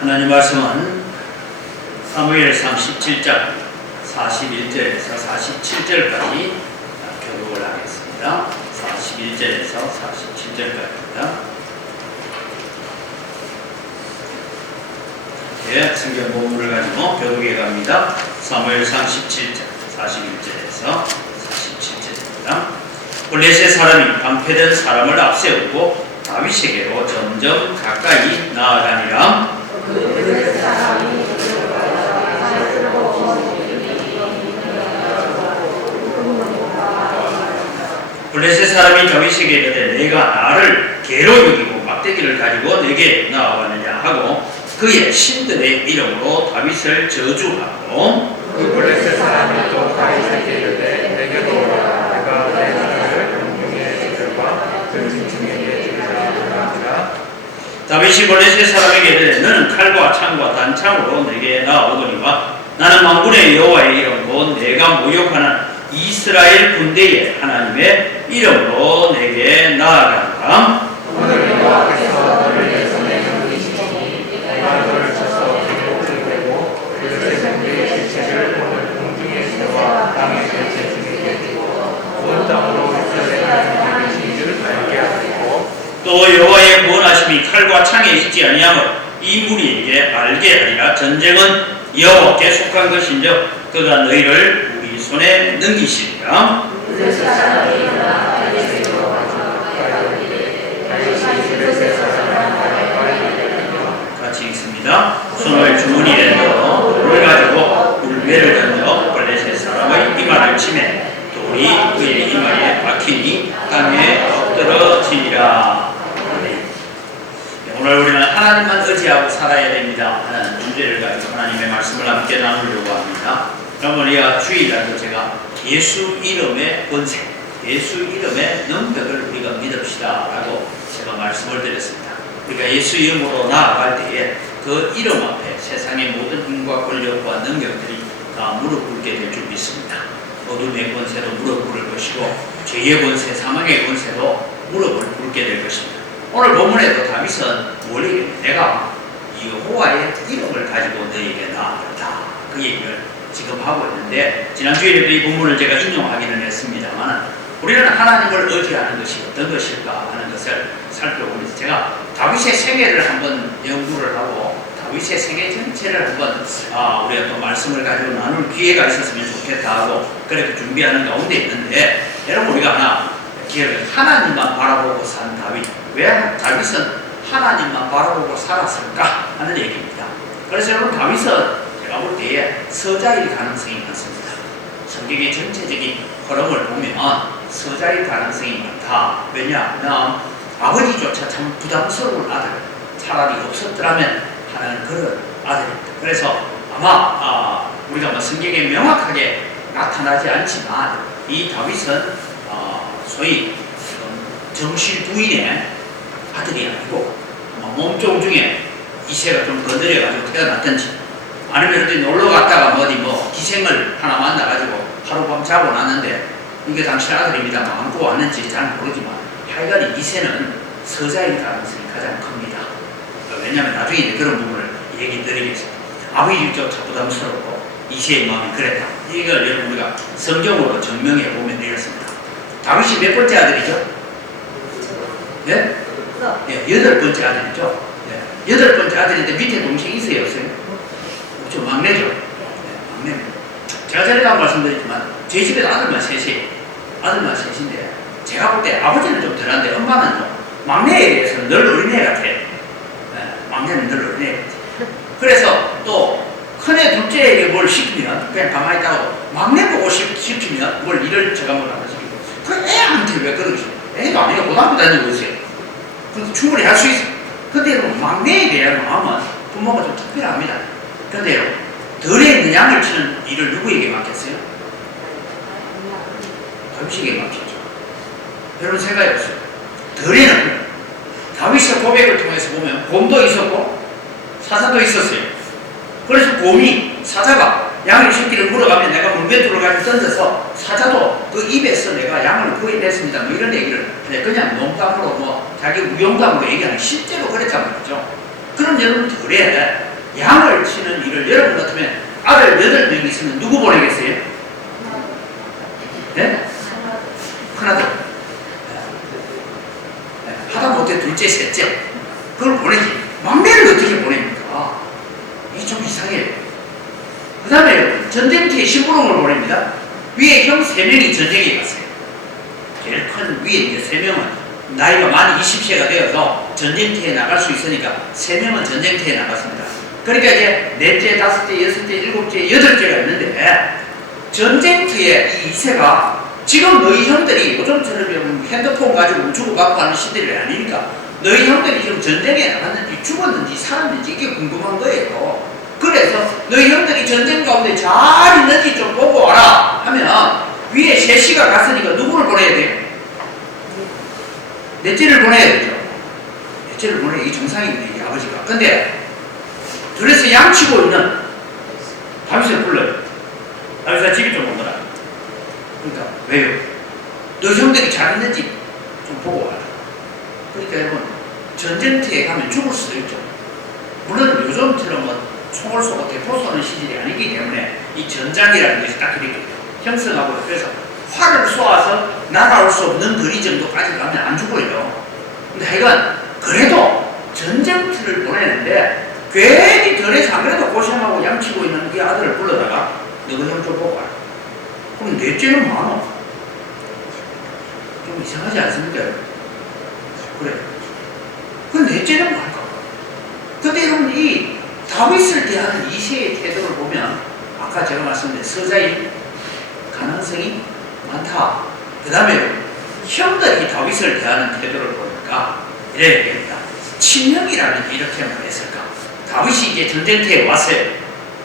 하나님 말씀은 사무엘상 17장 41절에서 47절까지 교독을 하겠습니다. 41절에서 47절까지입니다. 예, 성경 본문을 가지고 교독해 갑니다. 사무엘상 17장 41절에서 47절입니다. 블레셋 사람이 방패된 사람을 앞세우고 다윗에게로 점점 가까이 나아가니라. 블레셋 사람이 다윗에게 이르되 내가 나를 개로 여기고 막대기를 가지고 내게 나아가느냐 하고 그의 신들의 이름으로 다윗을 저주하고 그 블레셋 사람이 또 다윗에게 이르되 내게로 오라 내가 내 나라를 공중의 들과 들짐승에게 주리라 하니라. 다윗이 블레셋 사람에게 이르되 너는 칼과 창과 단창으로 내게 나아오거니와 나는 만군의 여호와의 이름으로 내가 모욕하는 이스라엘 군대의 하나님의 이름으로 내게 나아간다. 오늘 여호와께서 너를 내 손에 넘기시니 내가 너를 쳐서 굴곡을 베고 블레셋 군대의 실체를 오늘 공중의 새와 땅의 들짐승에게 주고 온 땅으로 이스라엘 하나님의 계신 줄 알게 하시고 또 여호와의 구원하심이 칼과 창에 있지 아니하므로 이 무리에게 알게 하리라. 전쟁은 여호와께 속한 것인즉 그가 너희를 우리 손에 넘기시리라. 같이 읽습니다. 손을 주머니에 넣어 돌을 가지고 물배를 던져 블레셋 사람의 이마를 치매 돌이 그의 이마에 박히니 땅에 엎드러지니라. 오늘 우리는 하나님만 의지하고 살아야 됩니다 하는 주제를 가지고 하나님의 말씀을 함께 나누려고 합니다. 그러면 우리가 주일날도 제가 예수 이름의 권세, 예수 이름의 능력을 우리가 믿읍시다 라고 제가 말씀을 드렸습니다. 우리가 예수 이름으로 나아갈 때에 그 이름 앞에 세상의 모든 힘과 권력과 능력들이 다 무릎 꿇게 될 줄 믿습니다. 어둠의 권세도 무릎 꿇을 것이고 죄의 권세, 사망의 권세도 무릎을 꿇게 될 것입니다. 오늘 본문에도 다윗은 뭘 얘기해? 내가 여호와의 이름을 가지고 너에게 나아간다. 그 얘기를 지금 하고 있는데 지난주에도 이 본문을 제가 인용하기는 했습니다만 우리는 하나님을 의지하는 것이 어떤 것일까 하는 것을 살펴보면서 제가 다윗의 생애를 한번 연구를 하고 다윗의 생애 전체를 한번 우리가 또 말씀을 가지고 나눌 기회가 있었으면 좋겠다 하고 그렇게 준비하는 가운데 있는데 여러분 우리가 하나 기회를 하나님만 바라보고 산 다윗 왜 다윗은 하나님만 바라보고 살았을까 하는 얘기입니다. 그래서 여러분 다윗은 제가 볼 때에 서자일 가능성이 많습니다. 성경의 전체적인 흐름을 보면 서자일 가능성이 많다. 왜냐하면 아버지조차 참 부담스러운 아들 차라리 없었더라면 하는 그런 아들입니다. 그래서 아마 우리가 뭐 성경에 명확하게 나타나지 않지만 이 다윗은 소위 정실 부인의 아들이 아니고 몸종 중에 이세가 좀 건드려가지고 태어났든지 아니면 어디 놀러 갔다가 어디 기생을 하나 만나가지고 하룻밤 자고 났는데 이게 당신 아들입니다 안고 왔는지 잘 모르지만 하여간 이세는 서자일 가능성이 가장 큽니다. 왜냐하면 나중에 그런 부분을 얘기 드리겠습니다. 아버지조차 부담스럽고 이세의 마음이 그랬다. 이걸 여러분 우리가 성경으로 증명해 보면 되겠습니다. 다윗이 몇 번째 아들이죠? 예? 예, 8번째 아들이죠? 예, 8번째 아들인데 밑에 동생이 있어요, 없어요? 없죠, 막내죠? 예, 막내입니다. 제가 전에도 말씀드렸지만 저희 집에도 아들만 셋인데 제가 볼 때 아버지는 좀 덜한데 엄마는 좀 막내에 대해서는 늘 어린애 같아. 예, 막내는 늘 어린애 같아. 그래서 또 큰애 둘째에게 뭘 시키면 그냥 가만히 있다고 막내 보고 시키면 뭘 일을 제가 뭘 안 하시고 그 애한테 왜 그러시죠? 애도 아니고 고등학교 다니고 있어요. 그래서 충분히 할 수 있어요. 근데 여러분 막내에 대한 마음은 부모가 좀 특별합니다. 근데 여러분 덜에 있는 양을 치는 일을 누구에게 맡겼어요? 다윗에게 맡겼죠. 여러분 생각해보세요. 덜에는 다윗의 고백을 통해서 보면 곰도 있었고 사자도 있었어요. 그래서 곰이 사자가 양의 새끼를 물어가면 내가 물맷돌을 가지고 던져서 사자도 그 입에서 내가 양을 구해냈습니다. 이런 얘기를 그냥 농담으로 자기 우영담으로 얘기하는 실제로 그랬단 말이죠. 그럼 여러분 덜에 양을 치는 일을 여러분 같으면 아들 8명 있으면 누구 보내겠어요? 네? 큰아들. 하다못해 둘째, 셋째. 그걸 보내지. 막내를 어떻게 보냅니까? 이게 좀 이상해요. 그 다음에 전쟁터에 심부름을 보냅니다. 위에 형 3명이 전쟁에 갔어요. 제일 큰 위에 이제 3명은 나이가 만 20세가 되어서 전쟁터에 나갈 수 있으니까 3명은 전쟁터에 나갔습니다. 그러니까 이제 넷째, 다섯째, 여섯째, 일곱째, 8개가 있는데 전쟁터에 이 2세가 지금 너희 형들이 요즘처럼 핸드폰 가지고 주고받고 하는 시대가 아니니까 너희 형들이 지금 전쟁에 나갔는지 죽었는지 살았는지 이게 궁금한 거예요. 그래서 너희 형들이 전쟁 가운데 잘 있는지 좀 보고 와라 하면 위에 3씨가 갔으니까 누구를 보내야 돼요? 넷째를 보내야 되죠. 넷째를 보내야 이게 정상입니다. 이게 아버지가. 근데 둘에서 양치고 있는 다윗을 불러요. 다윗아 집이 좀 오너라. 그러니까 왜요? 너 형들이 잘 있는지 좀 보고 와라. 그러니까 여러분 전쟁터에 가면 죽을 수도 있죠. 물론 요즘처럼 총을 쏘고 대포 쏘는 시절이 아니기 때문에 이 전장이라는 것이 딱 이렇게 형성하고 그래서 활을 쏘아서 날아올 수 없는 거리 정도까지 가면 안 죽어요. 근데 하여간 그래도 전쟁터를 보내는데 괜히 덜해서 안 그래도 고생하고 양치고 있는 이 아들을 불러다가 너가 형 좀 보고 와라. 그럼 넷째는 많아. 좀 이상하지 않습니까? 그래. 그 넷째는 뭘까? 근데 여러분 이 다윗을 대하는 2세의 태도를 보면 아까 제가 말씀드린 서자인 가능성이 많다. 그 다음에 형들이 다윗을 대하는 태도를 보니까 이래야 됩니다. 친형이라면 이렇게 말했을까? 다윗이 이제 전쟁터에 왔어요.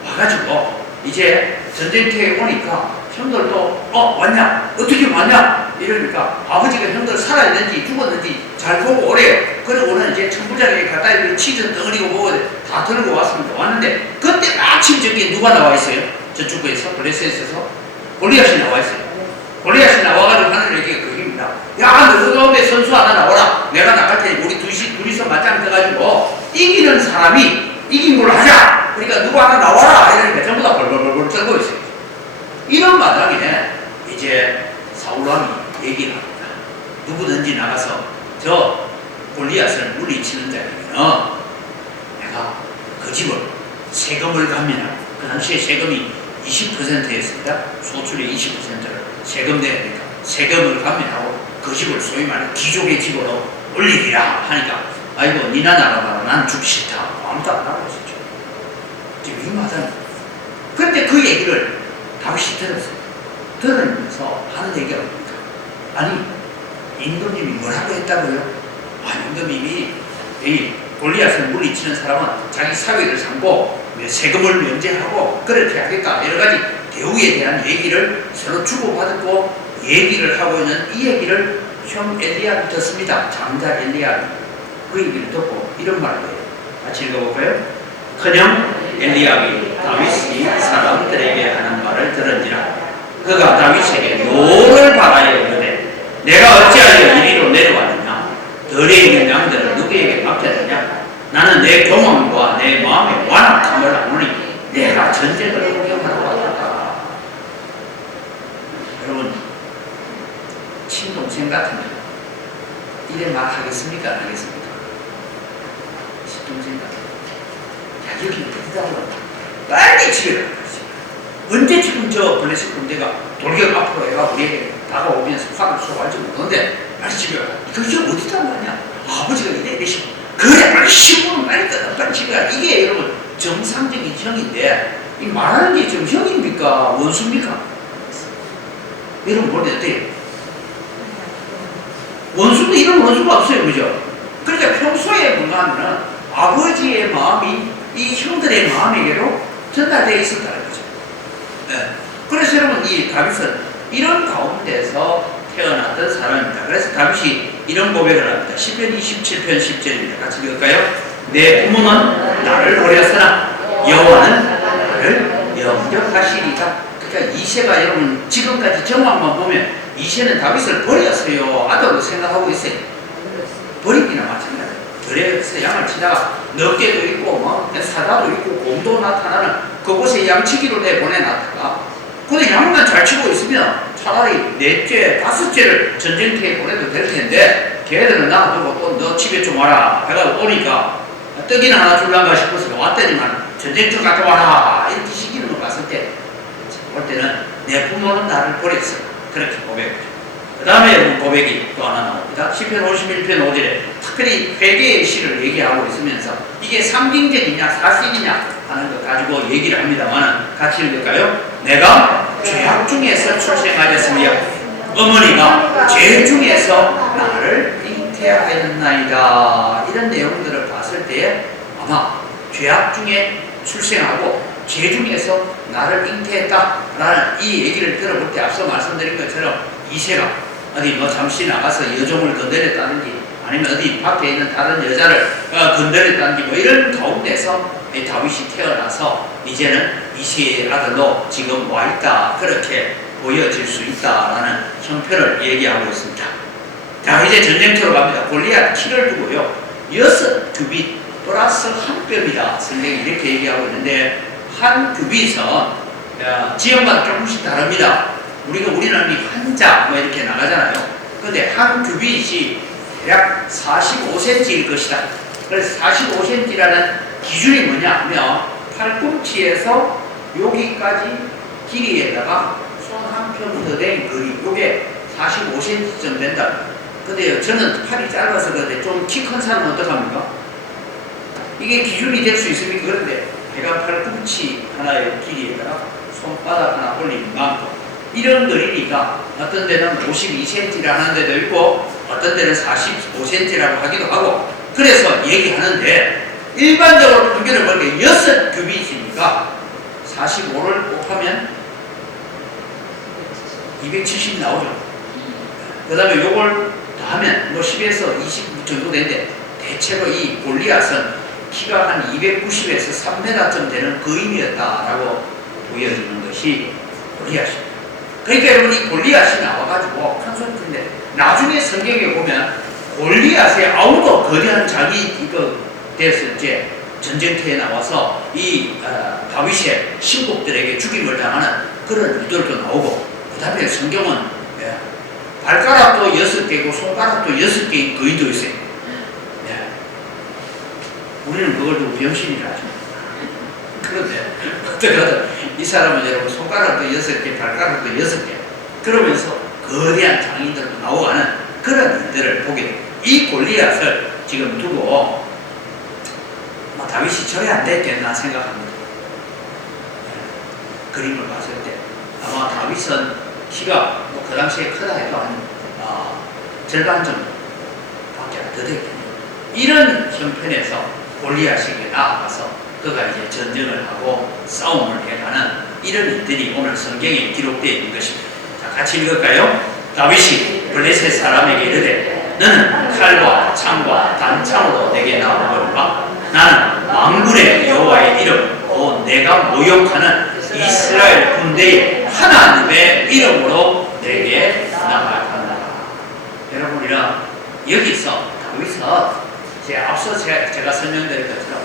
와가지고 이제 전쟁터에 오니까 형들도 왔냐? 어떻게 왔냐? 이러니까 아버지가 형들 살아있는지 죽었는지 잘 보고 오래요. 그러고는 이제 천부장에게 갖다 이렇게 치즈 덩어리고 뭐고 다 들고 왔습니다. 왔는데 그때 마침 저기 누가 나와 있어요? 저쪽에서 블레셋에서 골리앗이 나와 있어요. 골리앗이 나와가지고 하는 얘기가 그겁니다. 야, 너 가운데 선수 하나 나오라. 내가 나갈 테니 우리 둘이서 맞짱 떠가지고 이기는 사람이 이긴 걸로 하자. 그러니까 누구 하나 나와라. 이러니까 전부 다 벌벌벌벌 떨고 있어요. 이런 마당에 이제 사울왕이 얘기를 합니다. 누구든지 나가서 저 골리앗을 물리치는 자에게는 내가 그 집을 세금을 감면하고 그 당시에 세금이 20%였습니다. 소출의 20%를 세금 내야 되니까 세금을 감면하고 그 집을 소위 말해 귀족의 집으로 올리리라 하니까 아이고 니나 나가봐라. 난 죽기 싫다. 아무도 안 나가고 있었죠. 지금 이 마당. 그때 그 얘기를 다윗이 들었어요. 들으면서 하는 얘기가 뭡니까? 아니 임금님이 뭐라고 했다고요? 임금님이 이 골리앗을 물리치는 사람은 자기 사위를 삼고 세금을 면제하고 그렇게 하겠다. 여러 가지 대우에 대한 얘기를 서로 주고받고 얘기를 하고 있는 이 얘기를 형 엘리압이 듣습니다. 장자 엘리압이 그 얘기를 듣고 이런 말을 해요. 같이 읽어볼까요? 큰형 엘리압이 다윗이 사람들에게 하는 말을 들은지라 그가 다윗에게 노를 바라여 이르되 내가 어찌하여 이리로 내려왔느냐 덜에 있는 양들을 누구에게 맡겼느냐 나는 내 경험과 내 마음의 완악함을 아노니 내가 전쟁을 구경하러 왔다. 여러분 친동생 같으면 이래 말하겠습니까? 안 하겠습니까? 친동생 같으면 야 여기 어디다고 빨리 집에 가라. 언제 지금 저 블레셋 군대가 돌격 앞으로 해가 우리에게 다가오면서 화를 쏘아할지 모르는데 빨리 집에 가라. 그게 어디다 말냐? 아버지가 이래시고 그래 빨리 신문은 빨리 끊어 빨리 집에 가라. 이게 여러분 정상적인 형인데 이 말하는 게 지금 형입니까? 원수입니까? 여러분 볼 때 어때요? 원수도 이런 원수가 없어요. 그죠? 그러니까 평소에 뭔가 하면은 아버지의 마음이 이 형들의 마음에게로 전달되어 있었다는 거죠. 네. 그래서 여러분 이 다윗은 이런 가운데서 태어났던 사람입니다. 그래서 다윗이 이런 고백을 합니다. 시편 27편 10절입니다. 같이 읽을까요? 내 부모는 나를 버렸으나 여호와는 나를 영접하시리다. 그러니까 이새가 여러분 지금까지 정황만 보면 이새는 다윗을 버렸어요. 아들로 생각하고 있어요. 버리기나 마찬가지예요. 들에서 양을 치다가 넉개도 있고 뭐 사다도 있고 주도 나타나는 그곳에 양치기로 내보내놨다가 근데 양만 잘 치고 있으면 차라리 넷째, 다섯째를 전쟁터에 보내도 될 텐데 걔들은 놔두고 또 너 집에 좀 와라 해가지고 오니까 떡이나 하나 줄란가 싶어서 왔더니만 전쟁터 갔다 와라 이렇게 시키는 걸 봤을 때 볼 때는 내 부모는 나를 버렸어 그렇게 고백하죠. 그 다음에 고백이 또 하나 나옵니다. 시편 51편 5절에 특별히 회개의 시를 얘기하고 있으면서 이게 상징적이냐 사실이냐 하는 거 가지고 얘기를 합니다만 같이 읽을까요? 내가 죄악 중에서 출생하였으며 어머니가 죄 중에서 나를 잉태하였나이다. 이런 내용들을 봤을 때 아마 죄악 중에 출생하고 죄 중에서 나를 잉태했다라는 이 얘기를 들어볼 때 앞서 말씀드린 것처럼 이세가 어디 뭐 잠시 나가서 여종을 건드렸다든지 아니면 어디 밖에 있는 다른 여자를 건드렸다든지 뭐 이런 가운데서 다윗이 태어나서 이제는 이세의 아들로 지금 와있다 그렇게 보여질 수 있다라는 형편을 얘기하고 있습니다. 자 이제 전쟁터로 갑니다. 골리앗 키를 두고요 6규빗 플러스 한 뼘이다 성경이 이렇게 얘기하고 있는데 한 규빗은 지역마다 조금씩 다릅니다. 우리는 한자 뭐 이렇게 나가잖아요. 근데 한 규빗이 약 45cm일 것이다. 그래서 45cm라는 기준이 뭐냐 하면 팔꿈치에서 여기까지 길이에다가 손 한 편 더 된 거리 요게 45cm쯤 된다. 근데요 저는 팔이 짧아서 그런데 좀 키 큰 사람은 어떡합니까? 이게 기준이 될 수 있습니까? 그런데 제가 팔꿈치 하나의 길이에다가 손바닥 하나 올린 만큼 이런 거리니까 어떤 데는 52cm라 하는 데도 있고 어떤 데는 45cm라고 하기도 하고 그래서 얘기하는데 일반적으로 평균을 볼 때 6규빗이니까 45를 곱하면 270 나오죠. 그 다음에 요걸 더하면 뭐 10에서 20 정도 되는데 대체로 이 골리앗은 키가 한 290에서 3m쯤 되는 거인이었다라고 보여지는 것이 골리앗입니다. 그러니까 여러분 이 골리앗이 나와가지고 큰 소리 큰데 나중에 성경에 보면 골리앗의 아우도 거대한 자기 이거 됐을 때 전쟁터에 나와서 이 다윗의 신복들에게 죽임을 당하는 그런 일들도 나오고 그 다음에 성경은 발가락도 6개고 손가락도 6개의 거인도 있어요. 우리는 그걸 두고 병신이라 하죠. 그런데 어떻게 하든 이 사람은 여러분 손가락도 6개 발가락도 6개 그러면서 거대한 장인들도 나오가는 그런 일들을 보게 됩니다. 이 골리앗을 지금 두고 다윗이 저래 안 됐겠나 생각합니다. 그림을 봤을 때 아마 다윗은 키가 뭐 그 당시에 크다 해도 한 절반 정도밖에 안 되겠네요. 이런 형편에서 골리앗에게 나아가서 그가 이제 전쟁을 하고 싸움을 해가는 이런 일들이 오늘 성경에 기록되어 있는 것입니다. 자, 같이 읽을까요? 다윗이 블레셋 사람에게 이르되 너는 칼과 창과 단창으로 내게 나아오거니와 나는 만군의 여호와의 이름 곧 내가 모욕하는 이스라엘 군대의 하나님의 이름으로 내게 나아가라. 여러분 우리는 여기서 다윗은 앞서 제가 설명드린 것처럼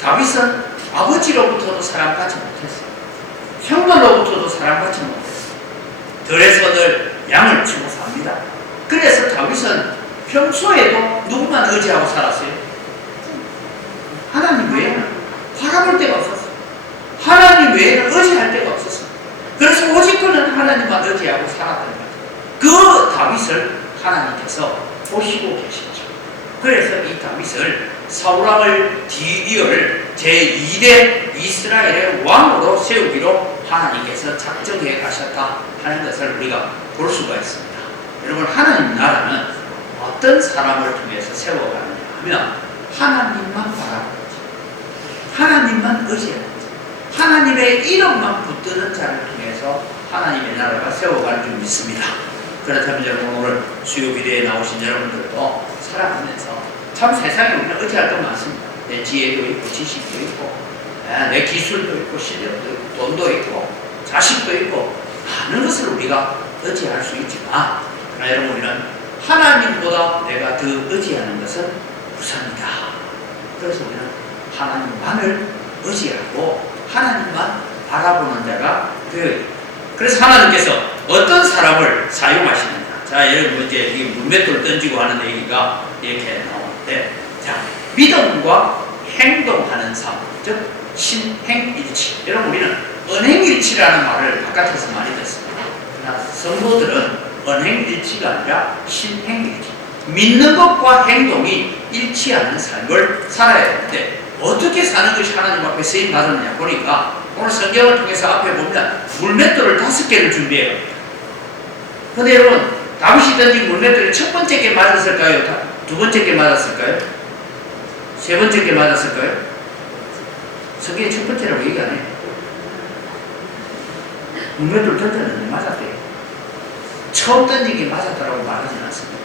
다윗은 아버지로부터도 사랑받지 못했어요. 형들로부터도 사랑받지 못했어요. 들에서들 양을 치고 삽니다. 그래서 다윗은 평소에도 누구만 의지하고 살았어요? 하나님 외에는 바라볼 데가 없었어요. 하나님 외에는 의지할 데가 없었어요. 그래서 오직 그는 하나님만 의지하고 살았던 거예요. 그 다윗을 하나님께서 보시고 계시죠. 그래서 이 다윗을 사울왕을 뒤이을 제2대 이스라엘의 왕으로 세우기로 하나님께서 작정해 가셨다 하는 것을 우리가 볼 수가 있습니다. 여러분 하나님 나라는 어떤 사람을 통해서 세워가느냐 하면 하나님만 바라보는 자, 하나님만 의지하는 자, 하나님의 이름만 붙드는 자를 통해서 하나님의 나라가 세워가는 줄 믿습니다. 그렇다면 여러분 오늘 수요기대에 나오신 여러분들도 살아가면서 참 세상에 우리는 의지할 것 많습니다. 내 지혜도 있고 지식도 있고 내 기술도 있고 실력도 있고 돈도 있고 자식도 있고 많은 것을 우리가 의지할 수 있지만 그러나 여러분 우리는 하나님보다 내가 더 의지하는 것은 우선이다. 그래서 우리는 하나님만을 의지하고 하나님만 바라보는 자가 되어야 됩니다. 그래서 하나님께서 어떤 사람을 사용하시느냐. 자, 여러분 이제 이 물맷돌 던지고 하는 얘기가 이렇게 나오는데, 자, 믿음과 행동하는 삶, 즉 신행일치. 여러분 우리는 언행일치라는 말을 바깥에서 많이 듣습니다. 그러나 성도들은 언행일치가 아니라 신행일치. 믿는 것과 행동이 일치하는 삶을 살아야 되는데 어떻게 사는 것이 하나님 앞에 쓰임 받았느냐 보니까 오늘 성경을 통해서 앞에 보면 물맷돌을 5개를 준비해요. 근데 여러분 다윗이 던진 물맷돌이 첫 번째 게 맞았을까요? 두 번째 게 맞았을까요? 세 번째 게 맞았을까요? 성경에 첫 번째라고 얘기 안 해요. 물맷돌 던졌는데 맞았대요. 처음 던진 게 맞았다라고 말하지는 않습니다.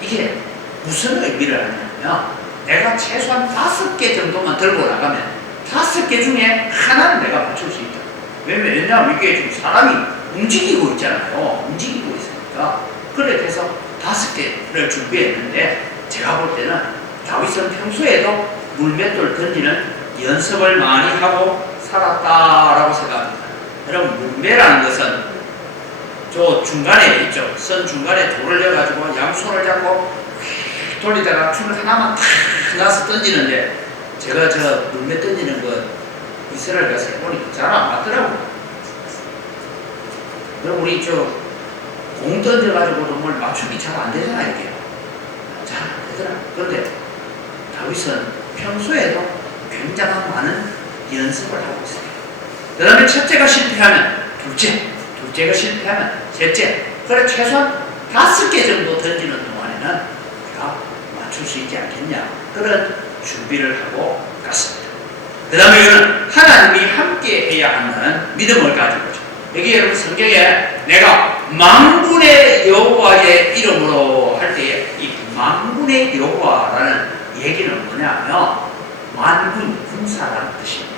이게 무슨 의미를 하냐면 내가 최소한 5개 정도만 들고 나가면 5개 중에 하나는 내가 맞출 수 있다. 왜냐하면 이게 지금 사람이 움직이고 있잖아요. 움직이고 있으니까. 그래서 5개를 준비했는데 제가 볼 때는 다윗은 평소에도 물맷돌 던지는 연습을 많이 하고 살았다라고 생각합니다. 여러분 물매라는 것은 저 중간에 있죠. 선 중간에 돌을 내가지고 양손을 잡고 돌리다가 줄을 하나만 탁 놔서 던지는데 제가 저 물매 던지는 거 이스라엘 가서 해보니까 잘 안 맞더라고요. 여러분 우리 저 공 던져가지고도 뭘 맞추기 잘 안 되잖아 이게. 잘 안 되더라. 그런데 다윗은 평소에도 굉장한 많은 연습을 하고 있어요. 그 다음에 첫째가 실패하면 둘째가 실패하면 셋째. 그래 최소한 5개 정도 던지는 동안에는 우리가 맞출 수 있지 않겠냐. 그런 준비를 하고 갔습니다. 그 다음에 이거는 하나님이 함께 해야 한다는 믿음을 가지고죠. 여기 여러분 성경에 내가 만군의 여호와의 이름으로 할 때에 이 만군의 여호와라는 얘기는 뭐냐면 만군, 군사라는 뜻입니다.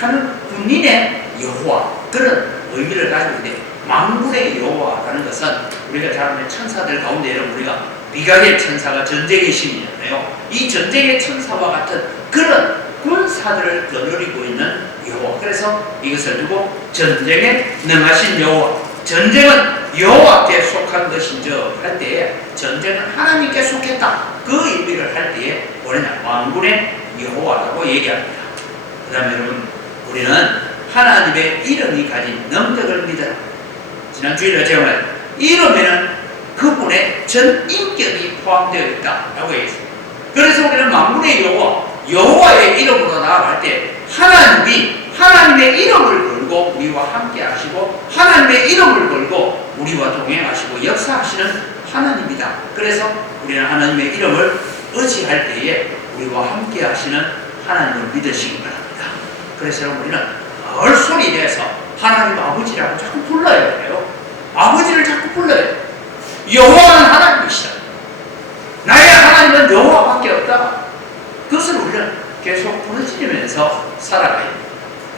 하는 군인의 여호와 그런 의미를 가지고 있는데 만군의 여호와라는 것은 우리가 잘 아는 천사들 가운데 여러분 우리가 미가엘 천사가 전쟁의 신이잖아요. 이 전쟁의 천사와 같은 그런 군사들을 거느리고 있는 여호와. 그래서 이것을 두고 전쟁에 능하신 여호와. 전쟁은 여호와께 속한 것인저 할 때에 전쟁은 하나님께 속했다. 그 의미를 할 때에 뭐냐 만군의 여호와라고 얘기합니다. 그 다음에 여러분 우리는 하나님의 이름이 가진 능력을 믿어라. 지난 주일에 제가 말했죠. 이름에는 그분의 전 인격이 포함되어 있다라고 얘기했습니다. 그래서 우리는 만군의 여호와의 이름으로 나아갈 때 하나님의 이름을 걸고 우리와 함께 하시고 하나님의 이름을 걸고 우리와 동행하시고 역사하시는 하나님이다. 그래서 우리는 하나님의 이름을 의지할 때에 우리와 함께 하시는 하나님을 믿으시기 바랍니다. 그래서 우리는 늘 소리 내서 하나님 아버지라고 자꾸 불러야 돼요. 아버지를 자꾸 불러야 돼요. 여호와는 하나님이시다. 나의 하나님은 여호와밖에 없다. 그것을 우리는 계속 부르짖으면서 살아가야 됩니다.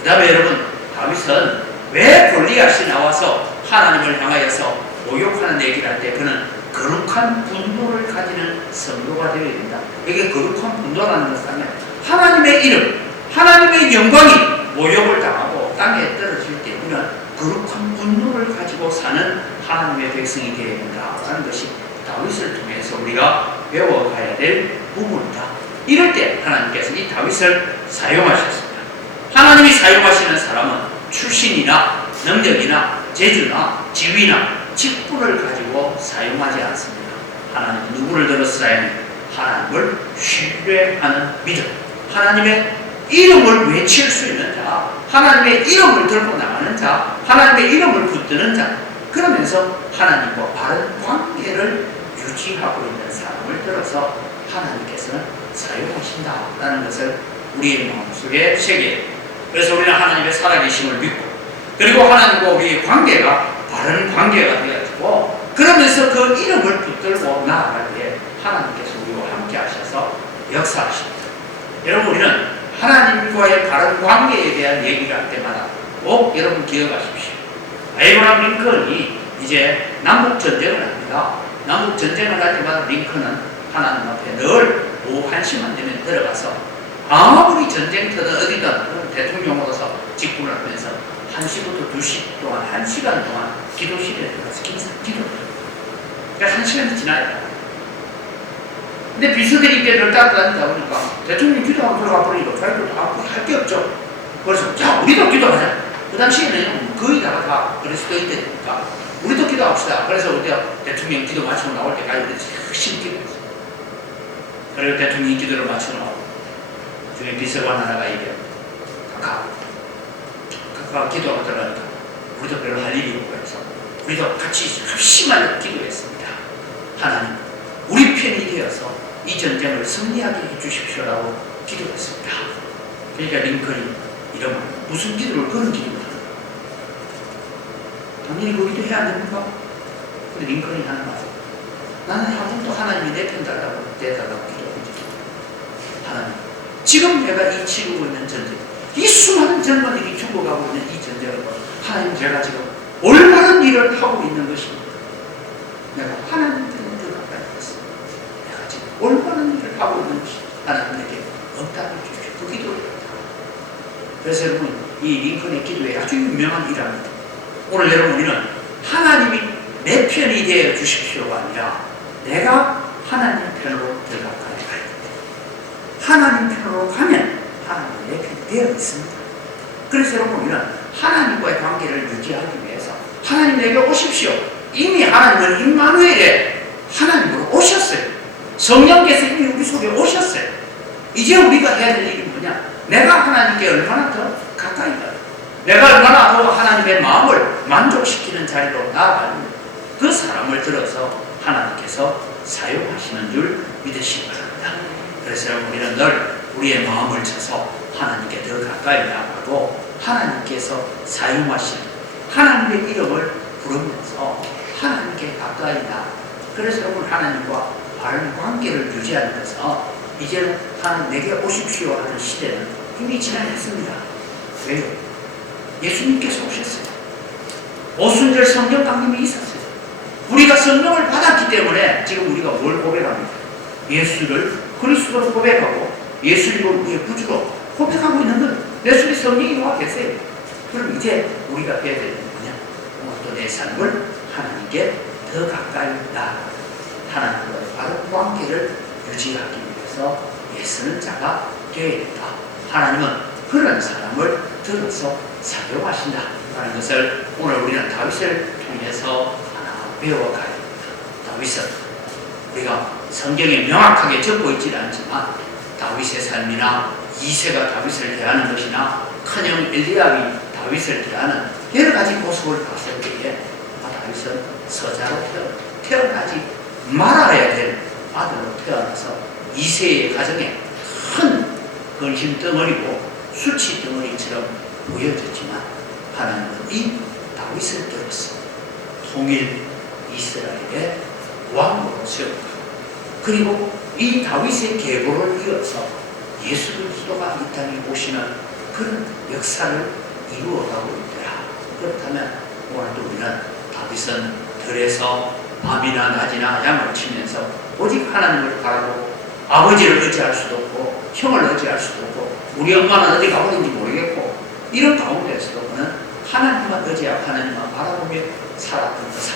그 다음에 여러분 다윗은 왜 골리앗이 나와서 하나님을 향하여서 모욕하는 얘기를 할 때 그는 거룩한 분노를 가지는 성도가 되어야 된다. 이게 거룩한 분노라는 것은 하나님의 이름, 하나님의 영광이 모욕을 당하고 땅에 떨어질 때 우리는 거룩한 분노를 가지고 사는 하나님의 백성이 되어야 된다라는 것이 다윗을 통해서 우리가 배워가야 될 부분이다. 이럴 때 하나님께서 이 다윗을 사용하셨습니다. 하나님이 사용하시는 사람은 출신이나 능력이나 재주나 지위나 직분을 가지고 사용하지 않습니다. 하나님은 누구를 들어서 사용합니까? 하나님을 신뢰하는 믿음, 하나님의 이름을 외칠 수 있는 자, 하나님의 이름을 들고 나가는 자, 하나님의 이름을 붙드는 자, 그러면서 하나님과 바른 관계를 유지하고 있는 사람을 들어서 하나님께서는 사용하신다라는 것을 우리의 마음속에 새겨요. 그래서 우리는 하나님의 살아계심을 믿고 그리고 하나님과 우리의 관계가 바른 관계가 되어지고 그러면서 그 이름을 붙들고 나아갈 때 하나님께서 우리와 함께 하셔서 역사하십니다. 여러분 우리는 하나님과의 바른 관계에 대한 얘기를 할 때마다 꼭 여러분 기억하십시오. 아브라함 링컨이 이제 남북전쟁을 합니다. 남북전쟁을 할 때마다 링컨은 하나님 앞에 늘 오후 1시만 되면 들어가서 아무리 전쟁터든 어디든 대통령으로서 직분을 하면서 1시부터 2시 동안 1시간 동안 기도실에 들어가서 기도를 해요. 그러니까 1시간이 지나요. 근데 비서들이 이제 늘 따라다니다 보니까 대통령이 기도하고 들어가 버리니까 자기도 아무리 할 게 없죠. 그래서 자 우리도 기도하자. 그 당시에는 거의 다 그리스도인들이니까 우리도 기도합시다. 그래서 우리가 대통령 기도 마치고 나올 때까지 우리 열심히 기도했어요. 그리고 대통령이 기도를 마치고 나오고 중에 비서관 하나가 얘기해요. 각각 기도하고 들어가니까 우리도 별로 할 일이 없고 해서 우리도 같이 합심하여 기도했습니다. 하나님 우리 편이 되어서 이 전쟁을 승리하게 해주십시오라고 기도했습니다. 그러니까 링컨이 이러면 무슨 기도를 그런 기도를 하는 거예요. 당연히 그 기도 해야 안 됩니까? 근데 링컨이 하는 말 나는 한 번도 하나님이 내 편 달라고 내달라고 기도한 적이 없어요. 하나님 지금 내가 이 치르고 있는 전쟁 이 수많은 젊은이들이 죽어가고 있는 이 전쟁을 하나님 제가 지금 올바른 일을 하고 있는 것입니다. 내가 하나님께 더 가까이 왔습니다. 내가 지금 올바른 일을 하고 있는 것이 하나님에게 응답해 주십시오. 그 기도를 합니다. 그래서 여러분 이 링컨의 기도에 아주 유명한 일합니다. 오늘 여러분 우리는 하나님이 내 편이 되어 주십시오가 아니라 내가 하나님 편으로 더 가까이 가야 됩니다. 하나님 편으로 가면 하나님이 내 편이 되어 있습니다. 그래서 여러분 우리는 하나님과의 관계를 유지하기 위해서 하나님 내게 오십시오. 이미 하나님은 임마누엘에 하나님으로 오셨어요. 성령께서 이미 우리 속에 오셨어요. 이제 우리가 해야 될 일이 뭐냐? 내가 하나님께 얼마나 더 가까이 가요. 내가 얼마나 더 하나님의 마음을 만족시키는 자리로 나아가는 그 사람을 들어서 하나님께서 사용하시는 줄 믿으시기 바랍니다. 그래서 여러분 우리는 늘 우리의 마음을 쳐서 하나님께 더 가까이 나아가고 하나님께서 사용하시는 하나님의 이름을 부르면서 하나님께 가까이 나아가. 그래서 여러분 하나님과 바른 관계를 유지하는 것은 이제는 하나님 내게 오십시오 하는 시대는 이미 지나갔습니다. 왜요? 예수님께서 오셨어요. 오순절 성령 강림이 있었어요. 우리가 성령을 받았기 때문에 지금 우리가 뭘 고백합니까? 예수를 그리스도로 고백하고 예수님을 우리의 구주로 고백하고 있는 것. 내 속에 성령이 와 계세요. 그럼 이제 우리가 해야 되는 게 뭐냐? 오늘도 내 삶을 하나님께 더 가까이 나아가 하나님과의 바른 관계를 유지하기 위해서 애쓰는 자가 되어야 된다. 하나님은 그런 사람을 들어서 사용하신다 라는 것을 오늘 우리는 다윗을 통해서 하나 배워가야 됩니다. 다윗은 우리가 성경에 명확하게 적고 있지는 않지만 다윗의 삶이나 이새가 다윗을 대하는 것이나 큰형 엘리압이 다윗을 대하는 여러 가지 모습을 봤을 때에 다윗은 서자로 태어나지 말아야 될 아들로 태어나서 이새의 가정에 큰 근심 덩어리고 수치 덩어리처럼 보여졌지만 하나님은 이 다윗을 들었어. 통일 이스라엘의 왕으로 세우고 그리고 이 다윗의 계보를 이어서 예수 그리스도가 이 땅에 오시는 그런 역사를 이루어가고 있더라. 그렇다면 오늘도 우리는 다윗은 들에서 밤이나 낮이나 양을 치면서 오직 하나님을 바라고 아버지를 의지할 수도 없고 형을 의지할 수도 없고 우리 엄마는 어디 가버린지 모르겠고 이런 가운데서도 그는 하나님만 의지하고 하나님만 바라보며 살았던 것을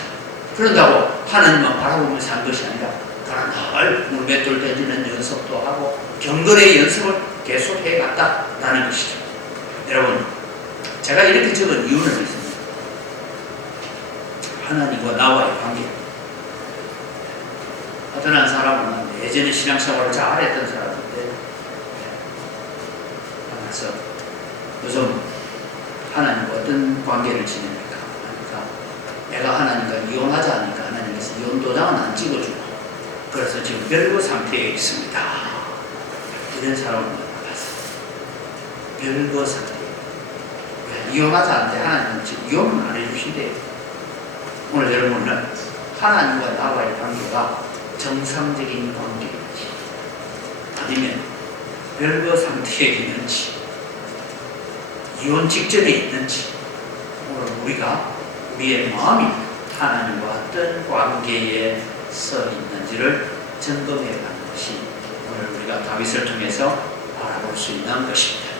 그런다고 하나님만 바라보며 산 것이 아니라 늘 물맷돌 던지는 연습도 하고 경건의 연습을 계속해 갔다라는 것이죠. 여러분 제가 이렇게 적은 이유는 있습니다. 하나님과 나와의 관계. 어떤 한 사람은 예전에 신앙생활을 잘했던 사람인데 만나서 요즘 하나님과 어떤 관계를 지냅니까? 그러니까 내가 하나님과 이혼하자 하니까 하나님께서 이혼 도장은 안 찍어주고 그래서 지금 별거 상태에 있습니다. 이런 사람을 만나봤어요. 별거 상태. 이혼하자 하는데 하나님은 지금 이혼은 안 해주신대요. 오늘 여러분은 하나님과 나와의 관계가 정상적인 관계인지 아니면 별거 상태에 있는지 이혼 직전에 있는지 오늘 우리가 우리의 마음이 하나님과 어떤 관계에 서 있는지를 점검해 가는 것이 오늘 우리가 다윗을 통해서 바라볼 수 있는 것입니다.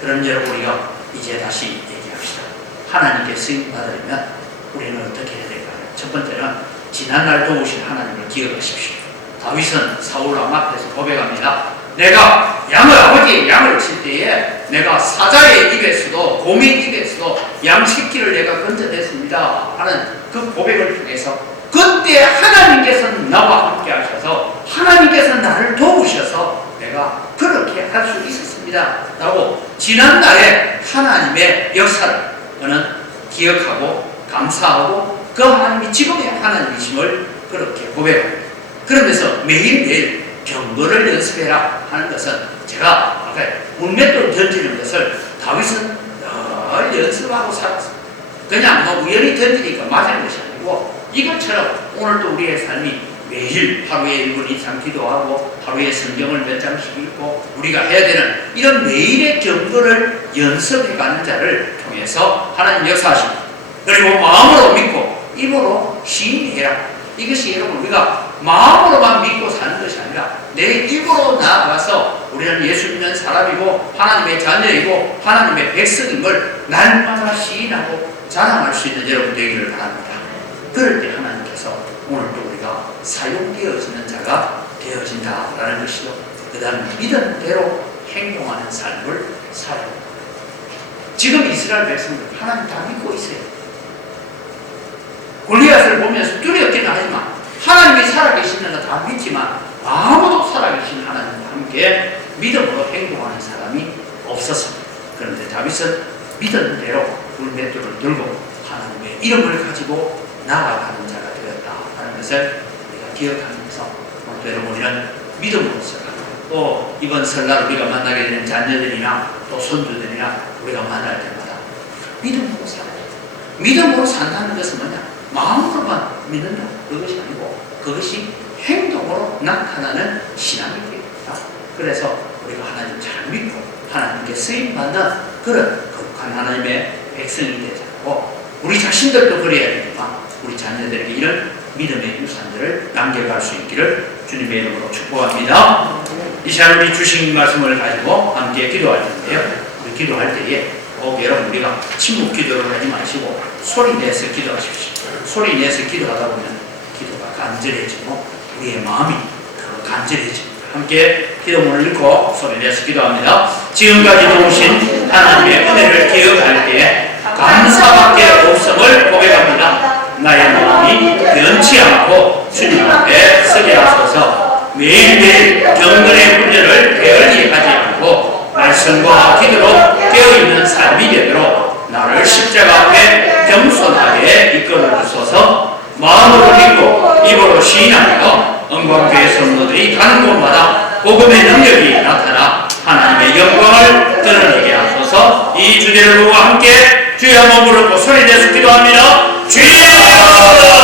그럼 여러분 우리가 이제 다시 얘기합시다. 하나님께 쓰임 받으려면 우리는 어떻게 해야 될까요? 첫 번째는 지난날 도우신 하나님을 기억하십시오. 다윗은 사울 왕 앞에서 고백합니다. 내가 아버지의 양을 칠 때에 내가 사자의 입에서도 곰의 입에서도 양식기를 내가 건져냈습니다 하는 그 고백을 통해서 그때 하나님께서는 나와 함께 하셔서 하나님께서 나를 도우셔서 내가 그렇게 할 수 있었습니다 라고 지난날에 하나님의 역사를 저는 기억하고 감사하고 그 하나님이 지금의 하나님이심을 그렇게 고백합니다. 그러면서 매일매일 경건을 연습해라 하는 것은 제가 아까 문맷돌 던지는 것을 다윗은 늘 연습하고 살았습니다. 그냥 뭐 우연히 던지니까 맞은 것이 아니고 이것처럼 오늘도 우리의 삶이 매일 하루에 1분 이상 기도하고 하루에 성경을 몇 장씩 읽고 우리가 해야 되는 이런 매일의 경건을 연습해가는 자를 통해서 하나님 역사하십니다. 그리고 마음으로 믿고 입으로 시인해라. 이것이 여러분 우리가 마음으로만 믿고 사는 것이 아니라 내 입으로 나아가서 우리는 예수 믿는 사람이고 하나님의 자녀이고 하나님의 백성임을 날마다 시인하고 자랑할 수 있는 여러분 되기를 바랍니다. 그럴 때 하나님께서 오늘도 우리가 사용되어지는 자가 되어진다라는 것이죠. 그 다음에 믿음대로 행동하는 삶을 살아요. 지금 이스라엘 백성들 하나님 다 믿고 있어요. 골리앗을 보면서 두렵기는 하지만 하나님이 살아계시는 거 다 믿지만 아무도 살아계신 하나님과 함께 믿음으로 행동하는 사람이 없었습니다. 그런데 다윗은 믿음대로 불맷돌을 들고 하나님의 이름을 가지고 나아가는 자가 되었다는 것을 우리가 기억하면서 오늘 여러분 우리는 믿음으로 살아가고 또 이번 설날 우리가 만나게 되는 자녀들이나 또 손주들이나 우리가 만날 때마다 믿음으로 살아요. 믿음으로 산다는 것은 뭐냐? 마음으로만 믿는다 그것이 아니고 그것이 행동으로 나타나는 신앙이 됩니다. 그래서 우리가 하나님 잘 믿고 하나님께 쓰임받는 그런 거룩한 하나님의 백성이 되자고 우리 자신들도 그래야 되지만 우리 자녀들에게 이런 믿음의 유산들을 남겨갈 수 있기를 주님의 이름으로 축복합니다. 이 시간 우리 주신 말씀을 가지고 함께 기도할 텐데요. 우리 기도할 때에 꼭 여러분 우리가 침묵 기도를 하지 마시고 소리 내서 기도하십시오. 소리 내서 기도하다 보면 기도가 간절해지고 우리의 마음이 더 간절해집니다. 함께 기도문을 읽고 소리 내서 기도합니다. 지금까지 도우신 하나님의 은혜를 기억할 때에 감사밖에 없음을 고백합니다. 나의 마음이 변치 않고 주님 앞에 서게 하소서. 매일매일 경건의 문제를 게을리 하지 않고 말씀과 기도로 깨어있는 삶이 되도록 나를 십자가 앞에 겸손하게 이끌어 주소서. 마음으로 믿고 입으로 시인하며 영광교회 성도들이 가는 곳마다 복음의 능력이 나타나 하나님의 영광을 드러내게 하소서. 이 주제를 보고 함께 주여 한번 부르고 소리 내서 기도합니다. 주여!